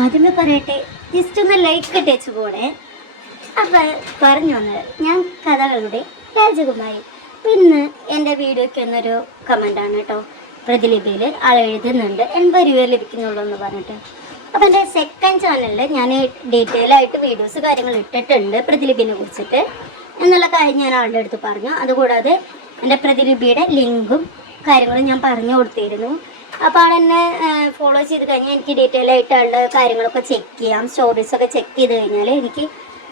ആദ്യമേ പറയട്ടെ, ജസ്റ്റ് ഒന്ന് ലൈക്ക് ഇട്ടേച്ചു പോണേ. അപ്പം പറഞ്ഞു വന്നത് ഞാൻ കഥകളുടെ രാജകുമാരി. ഇന്ന് എൻ്റെ വീഡിയോയ്ക്ക് എന്നൊരു കമൻ്റാണ് കേട്ടോ. പ്രതിലിപിയിൽ ആൾ എഴുതുന്നുണ്ട് 80 രൂപ ലഭിക്കുന്നുള്ളൂ എന്ന് പറഞ്ഞിട്ട്. അപ്പം എൻ്റെ സെക്കൻഡ് ചാനലിൽ ഞാൻ ഡീറ്റെയിൽ ആയിട്ട് വീഡിയോസ് കാര്യങ്ങൾ ഇട്ടിട്ടുണ്ട് പ്രതിലിപിനെ കുറിച്ചിട്ട് എന്നുള്ള കാര്യം ഞാൻ ആളുടെ അടുത്ത് പറഞ്ഞു. അതുകൂടാതെ എൻ്റെ പ്രതിലിപിയുടെ ലിങ്കും കാര്യങ്ങളും ഞാൻ പറഞ്ഞു കൊടുത്തിരുന്നു. അപ്പോൾ ആളെന്നെ ഫോളോ ചെയ്ത് കഴിഞ്ഞാൽ എനിക്ക് ഡീറ്റെയിൽ ആയിട്ട് ആളുടെ കാര്യങ്ങളൊക്കെ ചെക്ക് ചെയ്യാം. സ്റ്റോറീസൊക്കെ ചെക്ക് ചെയ്ത് കഴിഞ്ഞാൽ എനിക്ക്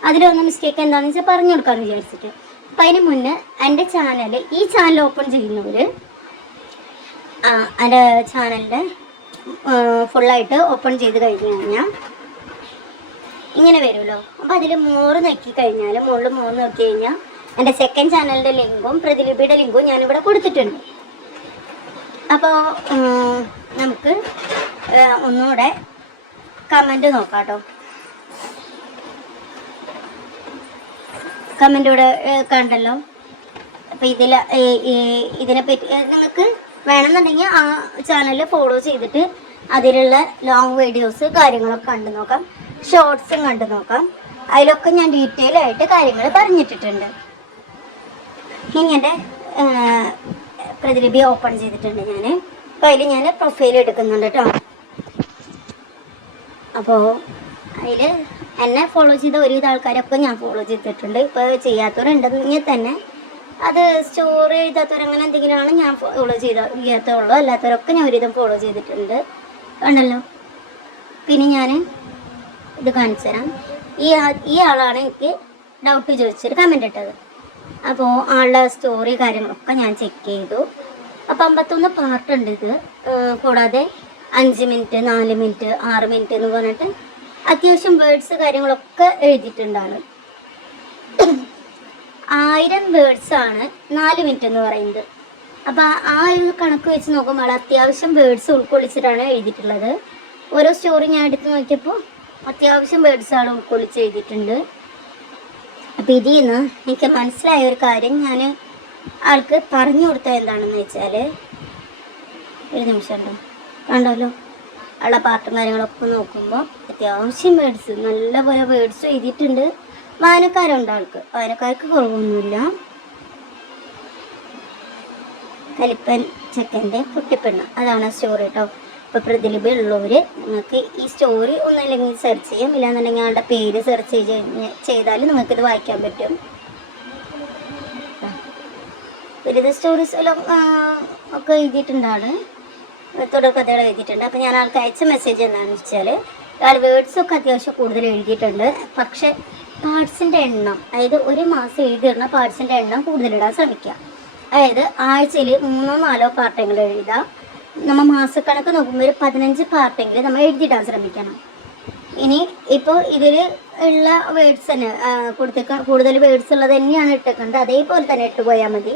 അതിലൊന്നും മിസ്റ്റേക്ക് എന്താണെന്ന് വെച്ചാൽ പറഞ്ഞു കൊടുക്കാമെന്ന് വിചാരിച്ചിട്ട്. അപ്പം അതിന് മുന്നേ എൻ്റെ ചാനൽ ഈ ചാനൽ ഓപ്പൺ ചെയ്യുന്നവർ എൻ്റെ ചാനലിൻ്റെ ഫുള്ളായിട്ട് ഓപ്പൺ ചെയ്ത് കഴിഞ്ഞ് കഴിഞ്ഞാൽ ഇങ്ങനെ വരുമല്ലോ. അപ്പോൾ അതിൽ മോറ് നോക്കി കഴിഞ്ഞാൽ മുകളിൽ മോറ് നോക്കി കഴിഞ്ഞാൽ എൻ്റെ സെക്കൻഡ് ചാനലിൻ്റെ ലിങ്കും പ്രതിലിപിയുടെ ലിങ്കും ഞാനിവിടെ കൊടുത്തിട്ടുണ്ട്. അപ്പോൾ നമുക്ക് ഒന്നുകൂടെ കമൻറ്റ് നോക്കാം കേട്ടോ. കമൻ്റ് ഇവിടെ കണ്ടല്ലോ. അപ്പോൾ ഇതിനെപ്പറ്റി നിങ്ങൾക്ക് വേണമെന്നുണ്ടെങ്കിൽ ആ ചാനൽ ഫോളോ ചെയ്തിട്ട് അതിലുള്ള ലോങ് വീഡിയോസ് കാര്യങ്ങളൊക്കെ കണ്ടു നോക്കാം, ഷോർട്സും കണ്ടു നോക്കാം. അതിലൊക്കെ ഞാൻ ഡീറ്റെയിൽ ആയിട്ട് കാര്യങ്ങൾ പറഞ്ഞിട്ടിട്ടുണ്ട്. ഇനി എൻ്റെ പ്രതിലിപി ഓപ്പൺ ചെയ്തിട്ടുണ്ട് ഞാൻ. അപ്പോൾ അതിൽ ഞാൻ പ്രൊഫൈൽ എടുക്കുന്നുണ്ട് കേട്ടോ. അപ്പോൾ അതിൽ എന്നെ ഫോളോ ചെയ്ത ഒരുവിധ ആൾക്കാരൊക്കെ ഞാൻ ഫോളോ ചെയ്തിട്ടുണ്ട്. ഇപ്പോൾ ചെയ്യാത്തവരുണ്ടെങ്കിൽ തന്നെ അത് സ്റ്റോറി എഴുതാത്തവരങ്ങനെ എന്തെങ്കിലുമാണ് ഞാൻ ഫോളോ ചെയ്യാത്തുള്ളൂ. അല്ലാത്തവരൊക്കെ ഞാൻ ഒരുവിധം ഫോളോ ചെയ്തിട്ടുണ്ട്. കണ്ടല്ലോ. പിന്നെ ഞാൻ ഇത് കാണിച്ചു തരാം. ഈ ആളാണ് എനിക്ക് ഡൗട്ട് ചോദിച്ചൊരു കമൻ്റ് ഇട്ടത്. അപ്പോൾ ആളുടെ സ്റ്റോറി കാര്യങ്ങളൊക്കെ ഞാൻ ചെക്ക് ചെയ്തു. അപ്പോൾ 51 പാർട്ടുണ്ട് ഇത്. കൂടാതെ 5 മിനിറ്റ് 4 മിനിറ്റ് 6 മിനിറ്റ് എന്ന് പറഞ്ഞിട്ട് അത്യാവശ്യം വേർഡ്സ് കാര്യങ്ങളൊക്കെ എഴുതിയിട്ടുണ്ടാണ്. 1000 വേർഡ്സാണ് 4 മിനിറ്റ് എന്ന് പറയുന്നത്. അപ്പോൾ ആ ഒരു കണക്ക് വെച്ച് നോക്കുമ്പോൾ അത്യാവശ്യം വേർഡ്സ് ഉൾക്കൊള്ളിച്ചിട്ടാണ് എഴുതിയിട്ടുള്ളത്. ഓരോ സ്റ്റോറി ഞാൻ എടുത്ത് നോക്കിയപ്പോൾ അത്യാവശ്യം വേർഡ്സ് ആൾ ഉൾക്കൊള്ളിച്ച് എഴുതിയിട്ടുണ്ട്. അപ്പോൾ ഇതിൽ നിന്ന് എനിക്ക് മനസ്സിലായ ഒരു കാര്യം ഞാൻ ആൾക്ക് പറഞ്ഞു കൊടുത്തത് എന്താണെന്ന് വെച്ചാൽ, ഒരു നിമിഷം ഉണ്ടോ കണ്ടല്ലോ, ആളുടെ പാട്ടും കാര്യങ്ങളൊക്കെ നോക്കുമ്പോൾ അത്യാവശ്യം വേർഡ്സ് നല്ലപോലെ വേർഡ്സ് എഴുതിയിട്ടുണ്ട്. വായനക്കാരുണ്ട് ആൾക്ക്, വായനക്കാർക്ക് കുറവൊന്നുമില്ല. കലിപ്പൻ ചെക്കൻ്റെ കുട്ടിപ്പെണ്ണ് അതാണ് സ്റ്റോറി കേട്ടോ. ഇപ്പോൾ പ്രതിലിപി ഉള്ളവർ നിങ്ങൾക്ക് ഈ സ്റ്റോറി ഒന്നല്ലെങ്കിൽ സെർച്ച് ചെയ്യാം, ഇല്ലാന്നുണ്ടെങ്കിൽ ആളുടെ പേര് സെർച്ച് ചെയ്താൽ നിങ്ങൾക്കിത് വായിക്കാൻ പറ്റും. ഒരുവിധ സ്റ്റോറീസ് എല്ലാം ഒക്കെ എഴുതിയിട്ടുണ്ടാണ്, തുടർക്കഥകൾ എഴുതിയിട്ടുണ്ട്. അപ്പോൾ ഞാൻ ആൾക്ക് അയച്ച മെസ്സേജ് എന്താണെന്ന് വെച്ചാൽ, ആൾ വേർഡ്സൊക്കെ അത്യാവശ്യം കൂടുതൽ എഴുതിയിട്ടുണ്ട്. പക്ഷേ പാർട്സിൻ്റെ എണ്ണം, അതായത് ഒരു മാസം എഴുതിയിടുന്ന പാർട്സിൻ്റെ എണ്ണം കൂടുതലിടാൻ ശ്രമിക്കുക. അതായത് ആഴ്ചയിൽ 3-4 പാർട്ടെങ്കിലും എഴുതാം. നമ്മൾ മാസക്കണക്ക് നോക്കുമ്പോൾ ഒരു 15 പാർട്ടെങ്കിലും നമ്മൾ എഴുതിയിടാൻ ശ്രമിക്കണം. ഇനി ഇപ്പോൾ ഇതിൽ ഉള്ള വേർഡ്സ് തന്നെ കൂടുതൽ വേർഡ്സ് ഉള്ളത് തന്നെയാണ് ഇട്ടേക്കുന്നത്, അതേപോലെ തന്നെ ഇട്ട് പോയാൽ മതി.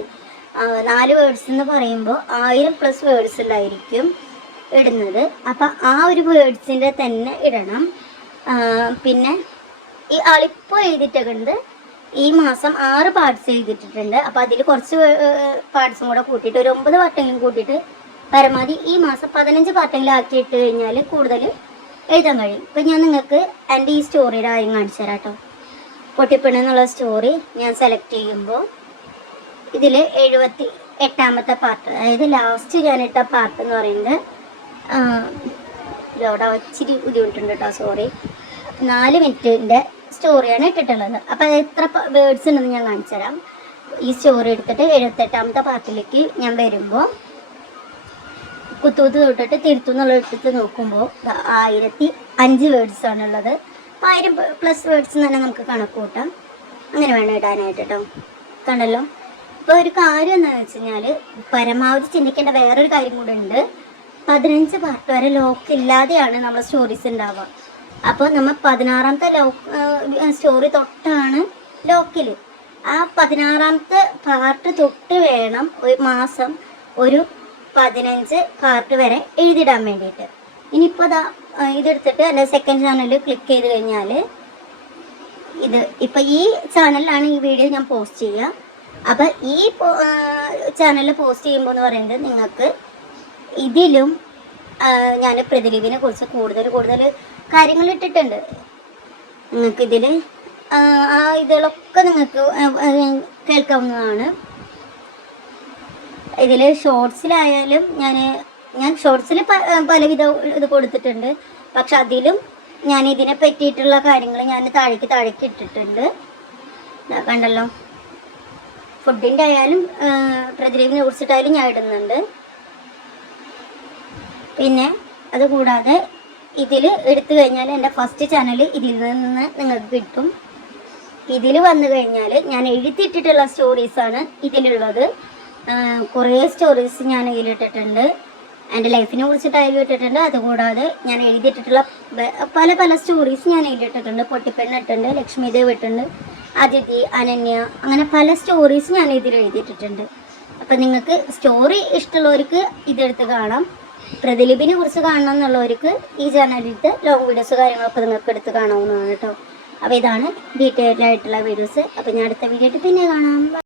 4 വേർഡ്സ് എന്ന് പറയുമ്പോൾ 1000+ വേർഡ്സ് ഉണ്ടായിരിക്കും ഇടുന്നത്. അപ്പം ആ ഒരു വേർഡ്സിൻ്റെ തന്നെ ഇടണം. പിന്നെ ഈ ആളിപ്പോൾ എഴുതിയിട്ടുണ്ട് ഈ മാസം 6 പാർട്സ് എഴുതിയിട്ടുണ്ട്. അപ്പോൾ അതിൽ കുറച്ച് പാർട്സും കൂടെ കൂട്ടിയിട്ട് ഒരു 9 പാർട്ടെങ്കിലും കൂട്ടിയിട്ട് പരമാവധി ഈ മാസം 15 പാർട്ടെങ്കിലും ആക്കിയിട്ട് കഴിഞ്ഞാൽ കൂടുതൽ എഴുതാൻ കഴിയും. ഇപ്പം ഞാൻ നിങ്ങൾക്ക് എൻ്റെ ഈ സ്റ്റോറിയുടെ കാര്യം കാണിച്ചു തരാം കേട്ടോ. പൊട്ടിപ്പെണ്ണ് എന്നുള്ള സ്റ്റോറി ഞാൻ സെലക്ട് ചെയ്യുമ്പോൾ ഇതിൽ 78ാമത്തെ പാർട്ട്, അതായത് ലാസ്റ്റ് ഞാനിട്ട പാർട്ട് എന്ന് പറയുന്നത് ഇതവിടെ ഇച്ചിരി ബുദ്ധിമുട്ടുണ്ട് കേട്ടോ, സോറി. 4 മിനിറ്റിൻ്റെ സ്റ്റോറിയാണ് ഇട്ടിട്ടുള്ളത്. അപ്പോൾ അത് എത്ര വേർഡ്സ് ഉണ്ടെന്ന് ഞാൻ കാണിച്ചു തരാം. ഈ സ്റ്റോറി എടുത്തിട്ട് 78ാമത്തെ പാർട്ടിലേക്ക് ഞാൻ വരുമ്പോൾ കുത്തൂത്ത് തൊട്ടിട്ട് തിരുത്തുന്നുള്ള എടുത്ത് നോക്കുമ്പോൾ 1005 വേർഡ്സാണുള്ളത്. അപ്പോൾ 1000+ വേർഡ്സ് തന്നെ നമുക്ക് കണക്ക് കൂട്ടാം. അങ്ങനെ വേണം ഇടാനായിട്ട് കേട്ടോ. കണ്ടല്ലോ. ഇപ്പോൾ ഒരു കാര്യം എന്താണെന്ന് വെച്ച് കഴിഞ്ഞാൽ, പരമാവധി ചിന്തിക്കേണ്ട വേറൊരു കാര്യം കൂടെ ഉണ്ട്. 15 പാർട്ട് വരെ ലോക്ക് ഇല്ലാതെയാണ് നമ്മൾ സ്റ്റോറീസ് ഉണ്ടാവുക. അപ്പോൾ നമ്മൾ 16ാമത്തെ സ്റ്റോറി തൊട്ടാണ് ലോക്കിൽ. ആ 16ാമത്തെ പാർട്ട് തൊട്ട് വേണം ഒരു മാസം ഒരു 15 പാർട്ട് വരെ എഴുതിടാൻ വേണ്ടിയിട്ട്. ഇനിയിപ്പോൾ ഇതെടുത്തിട്ട് എൻ്റെ സെക്കൻഡ് ചാനലിൽ ക്ലിക്ക് ചെയ്ത് കഴിഞ്ഞാൽ ഇപ്പം ഈ ചാനലിലാണ് ഈ വീഡിയോ ഞാൻ പോസ്റ്റ് ചെയ്യുക. അപ്പം ഈ ചാനലിൽ പോസ്റ്റ് ചെയ്യുമ്പോൾ എന്ന് പറയുന്നത് നിങ്ങൾക്ക് ഇതിലും ഞാൻ പ്രതിലിപിനെ കുറിച്ച് കൂടുതൽ കാര്യങ്ങൾ ഇട്ടിട്ടുണ്ട്. നിങ്ങൾക്ക് ഇതിൽ ആ ഇതുകളൊക്കെ നിങ്ങൾക്ക് കേൾക്കാവുന്നതാണ്. ഇതിൽ ഷോർട്സിലായാലും ഞാൻ ഷോർട്സിൽ പലവിധ ഇത് കൊടുത്തിട്ടുണ്ട്. പക്ഷെ അതിലും ഞാൻ ഇതിനെ പറ്റിയിട്ടുള്ള കാര്യങ്ങൾ ഞാൻ താഴേക്ക് ഇട്ടിട്ടുണ്ട്. കണ്ടല്ലോ, ഫുഡിൻ്റെ ആയാലും പ്രതിലിപിനെ കുറിച്ചിട്ടായാലും ഞാൻ ഇടുന്നുണ്ട്. പിന്നെ അതുകൂടാതെ ഇതിൽ എടുത്തു കഴിഞ്ഞാൽ എൻ്റെ ഫസ്റ്റ് ചാനൽ ഇതിൽ നിന്ന് നിങ്ങൾക്ക് കിട്ടും. ഇതിൽ വന്നു കഴിഞ്ഞാൽ ഞാൻ എഴുതിയിട്ടിട്ടുള്ള സ്റ്റോറീസാണ് ഇതിലുള്ളത്. കുറേ സ്റ്റോറീസ് ഞാൻ ഇതിലിട്ടിട്ടുണ്ട്. എൻ്റെ ലൈഫിനെ കുറിച്ചിട്ടായാലും ഇട്ടിട്ടുണ്ട്. അതുകൂടാതെ ഞാൻ എഴുതിയിട്ടിട്ടുള്ള പല സ്റ്റോറീസ് ഞാൻ എഴുതിയിട്ടിട്ടുണ്ട്. പൊട്ടിപ്പെണ്ണ് ഇട്ടുണ്ട്, ലക്ഷ്മി ദേവ് ഇട്ടുണ്ട്, അതിഥി, അനന്യ, അങ്ങനെ പല സ്റ്റോറീസ് ഞാൻ ഇതിൽ എഴുതിയിട്ടിട്ടുണ്ട്. അപ്പം നിങ്ങൾക്ക് സ്റ്റോറി ഇഷ്ടമുള്ളവർക്ക് ഇതെടുത്ത് കാണാം. പ്രതിലിപിനെ കുറിച്ച് കാണണം എന്നുള്ളവർക്ക് ഈ ചാനലിലത്തെ ലോങ് വീഡിയോസ് കാര്യങ്ങളൊക്കെ നിങ്ങൾക്ക് എടുത്ത് കാണാവുന്നതാണ് കേട്ടോ. അപ്പോൾ ഇതാണ് ഡീറ്റെയിൽഡ് ആയിട്ടുള്ള വീഡിയോസ്. അപ്പോൾ ഞാൻ അടുത്ത വീഡിയോ ആയിട്ട് പിന്നെ കാണാം.